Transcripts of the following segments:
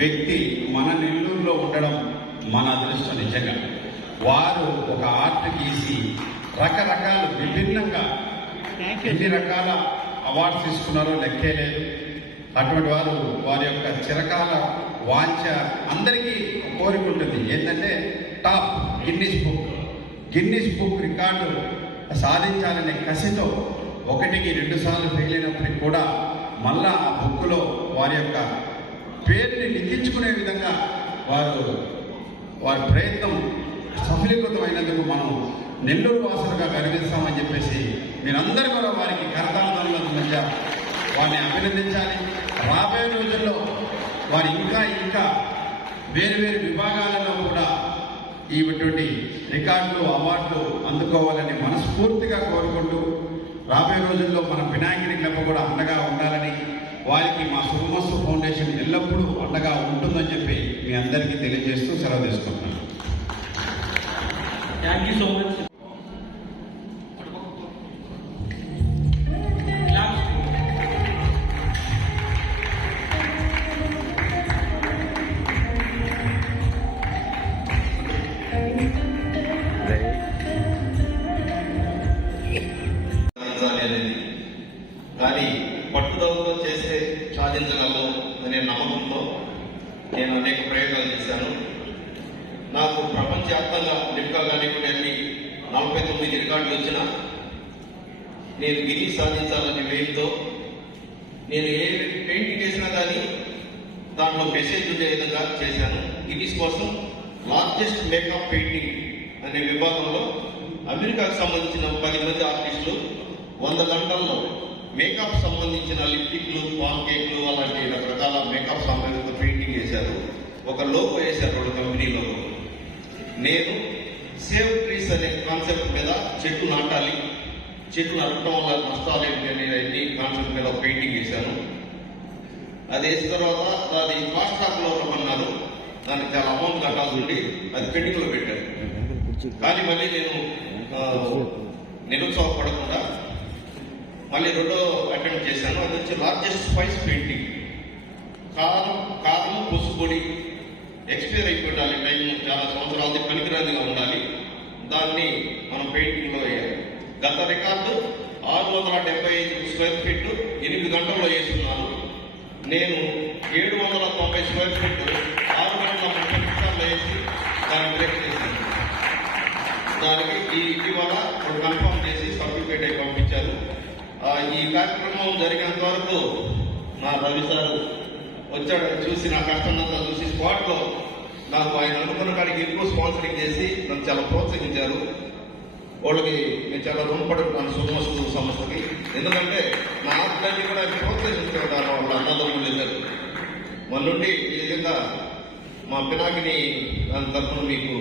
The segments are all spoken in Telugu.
వ్యక్తి మన నెల్లూరులో ఉండడం మన అదృష్టం. నిజంగా వారు ఒక ఆర్ట్ గీసి రకరకాల విభిన్నంగా ఎన్ని రకాల అవార్డ్స్ తీసుకున్నారో లెక్కే లేదు. అటువంటి వారు వారి యొక్క చిరకాల వాంఛ అందరికీ కోరిక ఉంటుంది ఏంటంటే టాప్ గిన్నిస్ బుక్ రికార్డు సాధించాలనే కసితో 1కి 2 సార్లు ఫెయిల్ అయినప్పటికీ కూడా మళ్ళా ఆ బుక్లో వారి యొక్క పేరుని లిఖించుకునే విధంగా వారి ప్రయత్నం సఫలీకృతమైనందుకు మనం నెల్లూరు వాసులుగా గర్విస్తామని చెప్పేసి మీరందరూ కూడా వారికి కరతాళ మధ్య వారిని అభినందించాలి. రాబోయే రోజుల్లో వారు ఇంకా వేరు విభాగాలలో కూడా ఇటువంటి రికార్డులు అవార్డులు అందుకోవాలని మనస్ఫూర్తిగా కోరుకుంటూ రాబోయే రోజుల్లో మన వినాయకుడి క్లబ్ కూడా అండగా ఉండాలని వారికి మా శుభమస్తు ఫౌండేషన్ ఎల్లప్పుడూ అండగా ఉంటుందని చెప్పి మీ అందరికీ తెలియజేస్తూ సెలవు తీసుకుంటున్నాను. Thank you so much. కానీ పట్టుదలతో చేస్తే సాధించగలను అనే నమ్మకంతో నేను అనేక ప్రయోగాలు చేశాను. నాకు ప్రపంచవ్యాప్తంగా లిమ్కా కానివ్వండి అన్ని 49 రికార్డులు వచ్చినా నేను గిన్నీస్ సాధించాలనే వేయితో నేను ఏ పెయింటింగ్ చేసినా కానీ దాంట్లో మెసేజ్ ఉండే విధంగా చేశాను. గిన్నీస్ కోసం లార్జెస్ట్ మేకప్ పెయింటింగ్ అనే విభాగంలో అమెరికాకు సంబంధించిన 10 మంది ఆర్టిస్టులు 100 గంటల్లో మేకప్ సంబంధించిన లిప్టిక్లు, పాన్ కేక్లు అలాంటి రకరకాల మేకప్ సంబంధిత పెయింటింగ్ వేశారు. ఒక లోగో వేశారు 2 కంపెనీ లోగో. నేను సేవ్ ట్రీస్ అనే కాన్సెప్ట్ మీద చెట్లు నాటాలి, చెట్లు నరకడం వల్ల నష్టాలు ఏంటి అనేది కాన్సెప్ట్ మీద పెయింటింగ్ వేశాను. అది వేసిన తర్వాత అది ఫాస్ట్ ట్రాక్ లో రమ్మన్నారు. దానికి చాలా అమౌంట్ కట్టాల్సి ఉండి అది పెండింగ్ లో పెట్టాను. కానీ మళ్ళీ నేను నిరుత్సాహపడకుండా మళ్ళీ 2వ అటెంప్ట్ చేశాను. అది వచ్చి లార్జెస్ట్ స్పైస్ పెయింటింగ్. కారం పొడి ఎక్స్పైర్ అయిపోయాలి, టైం చాలా సంవత్సరాలది పనికిరాదిగా ఉండాలి. దాన్ని మనం పెయింటింగ్ లో వేయాలి. గత రికార్డు 675 స్క్వేర్ ఫీట్ 8 గంటల్లో వేస్తున్నాను. నేను 790 స్క్వేర్ ఫీట్ 6 గంటల 30 నిమిషాల్లో వేసి దాన్ని బ్రేక్ చేశాను. దానికి ఇటీవల కన్ఫర్మ్ చేసి సర్టిఫికేట్ అయి పంపించారు. ఈ కార్యక్రమం జరిగినంత వరకు నా రవి సార్ వచ్చాడు, చూసి నా కష్టంతా చూసి స్పాట్ లో నాకు ఆయన అనుకున్న కాడికి ఎక్కువ స్పాన్సరింగ్ చేసి నన్ను చాలా ప్రోత్సహించారు. వాళ్ళకి నేను చాలా రుణపడుతున్నాను శుభమస్తు సంస్థకి. ఎందుకంటే నా ఆత్మని కూడా ప్రోత్సహించారు వాళ్ళ అన్నదమ్ములు ఇద్దరు. మన నుండి ఈ విధంగా మా పినాకిని దాని తరఫున మీకు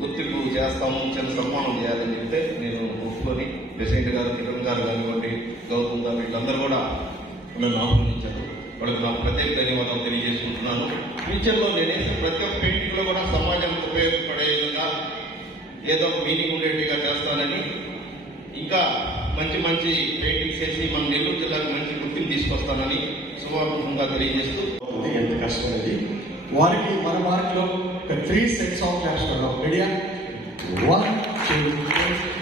గుర్తింపు చేస్తాము, చిన్న సన్మానం చేయాలని చెప్తే నేను ఒప్పుకొని ప్రెసిడెంట్ గారు, కిరణ్ గారు కానివ్వండి, గౌతమ్ గారు వీళ్ళందరూ కూడా నన్ను ఆహ్వానించారు. వాళ్ళకి నాకు ప్రత్యేక ధన్యవాదాలు తెలియజేసుకుంటున్నాను. ఫ్యూచర్లో నేనేసే ప్రతి ఒక్క పెయింటింగ్ లో కూడా సమాజానికి ఉపయోగపడే విధంగా ఏదో మీనింగ్ ఉండేట్టుగా చేస్తానని, ఇంకా మంచి పెయింటింగ్స్ వేసి మన నెల్లూరు జిల్లాకు మంచి గుర్తింపు తీసుకొస్తానని శుభాకాంక్షంగా తెలియజేస్తూ ఎంత కష్టమైనది వారికి మన మార్కులో 3 సెట్స్ ఆఫ్ క్లాస్ రెడీ 1 2 3